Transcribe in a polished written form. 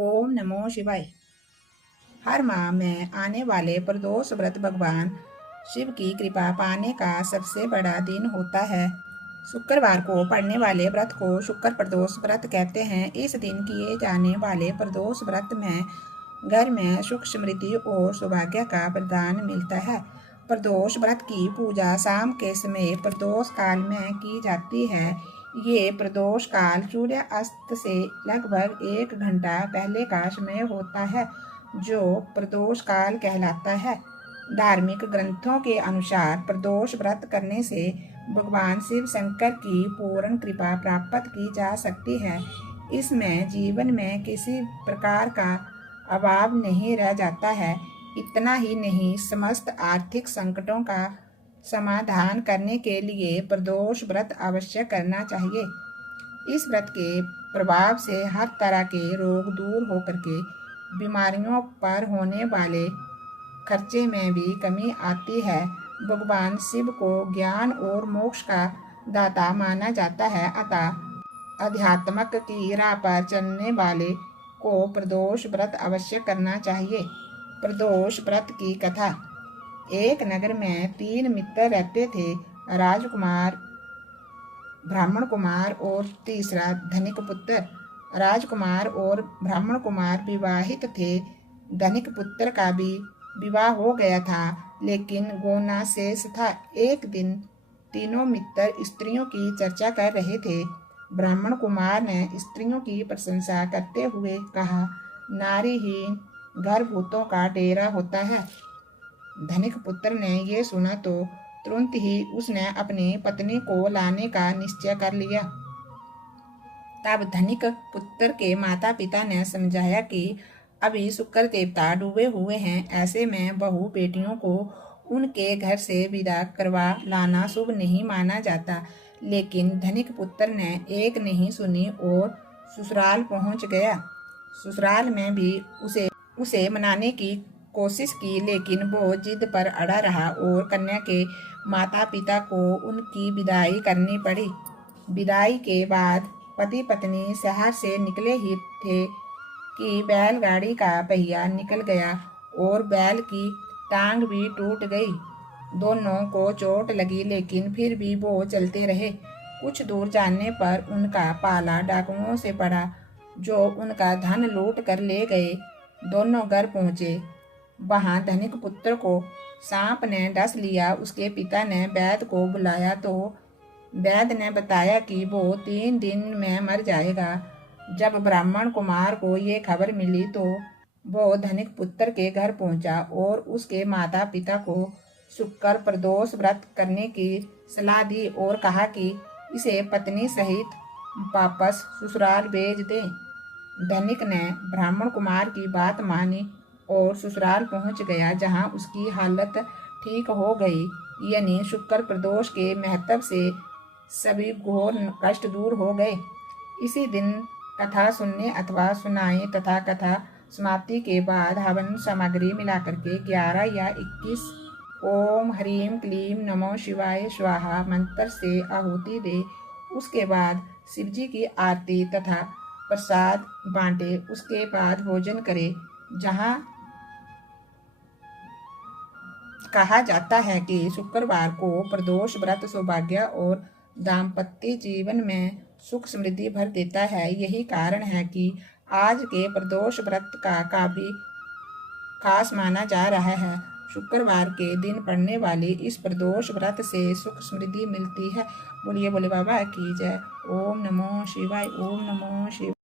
ओम नमो शिवाय। हर माह में आने वाले प्रदोष व्रत भगवान शिव की कृपा पाने का सबसे बड़ा दिन होता है। शुक्रवार को पड़ने वाले व्रत को शुक्र प्रदोष व्रत कहते हैं। इस दिन किए जाने वाले प्रदोष व्रत में घर में सुख समृद्धि और सौभाग्य का वरदान मिलता है। प्रदोष व्रत की पूजा शाम के समय प्रदोष काल में की जाती है। ये प्रदोष काल सूर्य अस्त से लगभग 1 घंटा पहले का समय होता है, जो प्रदोष काल कहलाता है। धार्मिक ग्रंथों के अनुसार प्रदोष व्रत करने से भगवान शिव शंकर की पूर्ण कृपा प्राप्त की जा सकती है। इसमें जीवन में किसी प्रकार का अभाव नहीं रह जाता है। इतना ही नहीं, समस्त आर्थिक संकटों का समाधान करने के लिए प्रदोष व्रत अवश्य करना चाहिए। इस व्रत के प्रभाव से हर तरह के रोग दूर होकर के बीमारियों पर होने वाले खर्चे में भी कमी आती है। भगवान शिव को ज्ञान और मोक्ष का दाता माना जाता है, अतः अध्यात्मक की राह पर चलने वाले को प्रदोष व्रत अवश्य करना चाहिए। प्रदोष व्रत की कथा। एक नगर में 3 मित्र रहते थे, राजकुमार, ब्राह्मण कुमार और तीसरा धनिक पुत्र। राजकुमार और ब्राह्मण कुमार विवाहित थे। धनिक पुत्र का भी विवाह हो गया था, लेकिन गौना शेष था। एक दिन तीनों मित्र स्त्रियों की चर्चा कर रहे थे। ब्राह्मण कुमार ने स्त्रियों की प्रशंसा करते हुए कहा, नारीहीन घर भूतों का डेरा होता है। धनिक पुत्र ने ये सुना तो तुरंत ही उसने अपनी पत्नी को लाने का निश्चय कर लिया। तब धनिक पुत्र के माता पिता ने समझाया कि अभी शुक्र देवता डूबे हुए हैं, ऐसे में बहू बेटियों को उनके घर से विदा करवा लाना शुभ नहीं माना जाता। लेकिन धनिक पुत्र ने एक नहीं सुनी और ससुराल पहुंच गया। ससुराल में भी उसे मनाने की कोशिश की, लेकिन वो जिद पर अड़ा रहा और कन्या के माता पिता को उनकी विदाई करनी पड़ी। विदाई के बाद पति पत्नी शहर से निकले ही थे कि बैलगाड़ी का पहिया निकल गया और बैल की टांग भी टूट गई। दोनों को चोट लगी, लेकिन फिर भी वो चलते रहे। कुछ दूर जाने पर उनका पाला डाकुओं से पड़ा, जो उनका धन लूट कर ले गए। दोनों घर पहुंचे। वहां धनिक पुत्र को सांप ने डस लिया। उसके पिता ने वैद्य को बुलाया तो वैद्य ने बताया कि वो 3 दिन में मर जाएगा। जब ब्राह्मण कुमार को ये खबर मिली तो वो धनिक पुत्र के घर पहुंचा और उसके माता पिता को शुक्र प्रदोष व्रत करने की सलाह दी और कहा कि इसे पत्नी सहित वापस ससुराल भेज दें। धनिक ने ब्राह्मण कुमार की बात मानी और ससुराल पहुंच गया, जहां उसकी हालत ठीक हो गई। यानी शुक्र प्रदोष के महत्व से सभी घोर कष्ट दूर हो गए। इसी दिन कथा सुनने अथवा सुनाए तथा कथा समाप्ति के बाद हवन सामग्री मिलाकर के 11 या 21 ओम ह्रीम क्लीम नमो शिवाय स्वाहा मंत्र से आहुति दे। उसके बाद शिवजी की आरती तथा प्रसाद बांटे। उसके बाद भोजन करे। जहाँ कहा जाता है कि शुक्रवार को प्रदोष व्रत सौभाग्य और दाम्पत्य जीवन में सुख समृद्धि भर देता है। यही कारण है कि आज के प्रदोष व्रत का काफी खास माना जा रहा है। शुक्रवार के दिन पड़ने वाली इस प्रदोष व्रत से सुख समृद्धि मिलती है। बोलिए भोले बाबा की जय। ओम नमो शिवाय। ओम नमो शिवाय।